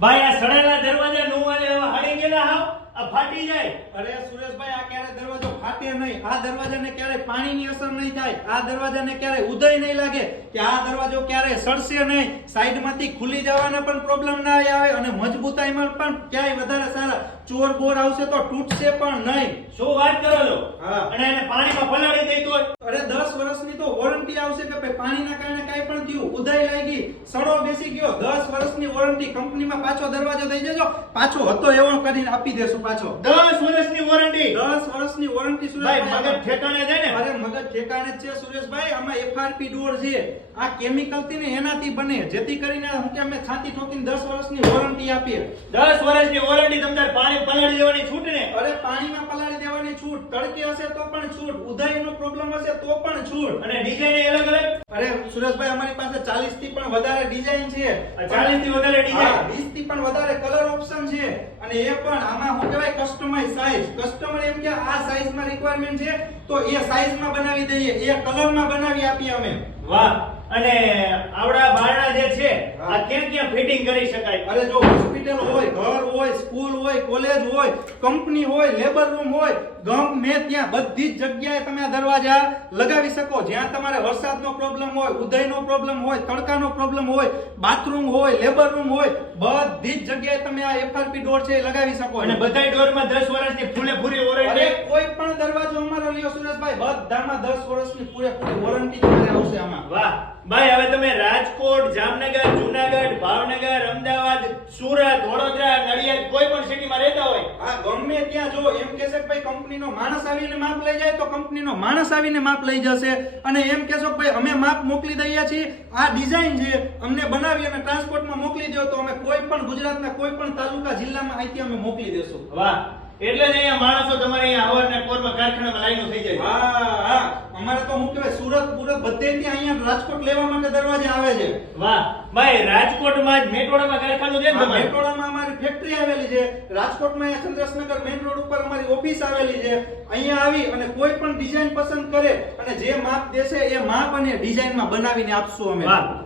ભાઈ આ સડેલા દરવાજા નું વાલે હવે હળી ગયેલા હાવ આ ફાટી જાય. અરે સુરેશભાઈ આ ક્યારે દરવાજો ફાટે નહીં? આ દરવાજાને ક્યારે પાણીની અસર નહીં થાય. આ દરવાજાને ક્યારે ઉદય નહીં લાગે કે આ દરવાજો ક્યારે સડશે નહીં. સાઈડમાંથી ખુલી જવાના પણ પ્રોબ્લેમ ના આવે અને મજબૂતાઈમાં પણ ક્યાંય વધારે સારા ચોર બોર આવશે તો તૂટશે પણ નહીં. શું વાત કરો છો? અને એને પાણીમાં પલાળી દઈ તોય અરે દસ વર્ષની તો વોરંટી આવશે કે ભાઈ પાણીના કારણે કાંઈ પણ થયું. ઉદય લાગી. સડો બેસી ગયો. દસ વર્ષની વોરંટી કંપનીમાં પાછો દરવાજો દઈ દેજો. પાછો હતો એવો કરીને આપી દેશું. પાછો. 10 વર્ષની વોરંટી 10 વર્ષની વોરંટી સુરેશભાઈ મગજ ઠેકાણે છે ને? અરે મગજ ઠેકાણે છે સુરેશભાઈ. આમાં એફઆરપી ડોર છે. આ કેમિકલથી ને એનાથી બને. જેથી કરીને હું કે અમે છાતી ઠોકીને 10 વર્ષની વોરંટી આપીએ. દસ વર્ષની વોરંટી તમને પાણી પલાળી દેવાની છૂટ ને અરે પાણીમાં છૂટ તડકે હશે તો પણ છૂટ ઉદયનો પ્રોબ્લેમ હશે તો પણ છૂટ. અને ડિઝાઇન અલગ અલગ? અરે સુરેશભાઈ અમારી પાસે 40 થી પણ વધારે ડિઝાઇન છે. ચાલીસથી વધારે ડિઝાઇન 20 થી પણ વધારે કલર ઓપ્શન છે. અને એ પણ આમાં શું કહેવાય? કસ્ટમાઇઝ સાઈઝ કસ્ટમર એમ કે આ સાઈઝમાં રિક્વાયરમેન્ટ છે તો એ સાઈઝમાં બનાવી દઈએ. એ કલરમાં બનાવી આપીએ અમે. વાહ. અને આવડા બારણા જે છે આ ક્યાં ક્યાં ફિટિંગ કરી શકાય? અરે જો હોસ્પિટલ હોય ઘર હોય સ્કૂલ હોય કોલેજ હોય કંપની હોય લેબર રૂમ હોય ગમે ત્યાં બધી જ જગ્યાએ તમે આ દરવાજા લગાવી શકો. જ્યાં તમારે વરસાદનો પ્રોબ્લેમ હોય ઉદયનો પ્રોબ્લેમ હોય તડકાનો પ્રોબ્લેમ હોય બાથરૂમ હોય લેબર રૂમ હોય બધી જ જગ્યાએ તમે આ એફઆરપી ડોર છે એ લગાવી શકો. અને બધાય ડોરમાં દસ વર્ષની ફૂલે પૂરી અરે વોરંટી કોઈ પણ દરવાજો અમારો લ્યો સુરેશભાઈ બધામાં 10 વર્ષની પૂરેપૂરી વોરંટી તમારે આવશે આમાં. વાહ. ભાઈ હવે તમે રાજકોટ જામનગર જુનાગઢ ભાવનગર અમદાવાદ સુરત વડોદરા નડિયાદ કોઈ પણ સિટીમાં રહેતા હોય. આ ગમે ત્યાં જો એમ કે છે ભાઈ કંપનીનો માણસ આવીને માપ લઈ જાય તો કંપનીનો માણસ આવીને માપ લઈ જશે. અને એમ કહેશો કે ભાઈ અમે માપ મોકલી દઈએ છીએ. આ ડિઝાઇન છે અમને બનાવી અને ટ્રાન્સપોર્ટમાં મોકલી દો તો અમે કોઈ પણ ગુજરાતના કોઈ પણ તાલુકા જિલ્લામાં અહીંથી અમે મોકલી દેશું. વાહ. એટલે જ અહીંયા માણસો તમારે અહીંયા અવારને પોરમાં કારખાનામાં લાઈનો થઈ જાય હા હા. અમારે તો હું કહેવાય સુરત પુરત બધેથી અહીંયા રાજકોટ લેવા માટે દરવાજે આવે છે. વાહ. ભાઈ રાજકોટમાં જ મેટોડામાં કારખાનું છે ને તમારે? મેટોડામાં અમારી ફેક્ટરી આવેલી છે રાજકોટમાં અહીંયા ચંદ્રશનગર મેઇન રોડ ઉપર અમારી ઓફિસ આવેલી છે. અહીંયા આવી અને કોઈ પણ ડિઝાઇન પસંદ કરે અને જે માપ દેશે એ માપ અને ડિઝાઇનમાં બનાવીને આપશું અમે.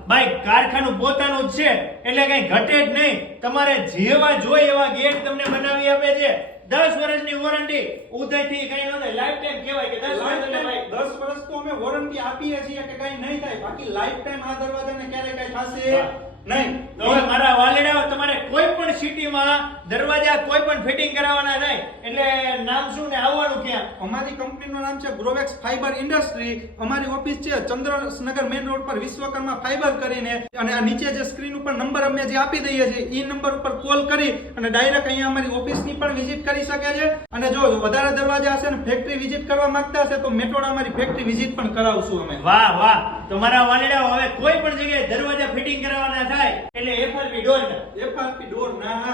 ભાઈ કારખાનું પોતાનું જ છે એટલે કઈ ઘટે જ નહીં. તમારે જેવા જોઈ એવા ગેટ તમને બનાવી આપે છે. દસ વર્ષની વોરંટી ઉદયથી કઈ નો લાઈફ ટાઈમ કહેવાય કે દસ વર્ષ ભાઈ. દસ વર્ષ તો અમે વોરંટી આપીએ છીએ કે કઈ નહીં થાય. બાકી લાઈફ ટાઈમ આ દરવાજાને ક્યારે કઈ થશે. નહીં. તો હવે મારા વાલેડા તમારે કોઈ પણ સિટીમાં દરવાજા કોઈ પણ ફિટિંગ કરાવવાના નહીં. એટલે નામ શું ને આવવાનું ક્યાં? અમારી કંપનીનું નામ છે ગ્રોવેક્સ ફાઈબર ઇન્ડસ્ટ્રી. અમારી ઓફિસ છે ચંદ્રનગર મેઇન રોડ પર વિશ્વકર્મા ફાઈબર કરીને. અને આ નીચે જે સ્ક્રીન ઉપર નંબર અમે જે આપી દઈએ છીએ એ નંબર ઉપર કોલ કરી અને ડાયરેક્ટ અહીંયા અમારી ઓફિસની પણ વિઝિટ કરી શકે છે. અને જો વધારે દરવાજા હશે ને ફેક્ટરી વિઝિટ કરવા માંગતા હશે તો મેટોડા અમારી ફેક્ટરી વિઝિટ પણ કરાવશું અમે. વાહ વાહ. તો મારા વાલીડાઓ, હવે કોઈ પણ જગ્યાએ દરવાજા ફિટિંગ કરાવવાના થાય, એટલે એફઆરપી ડોર એફઆરપી ડોર ના.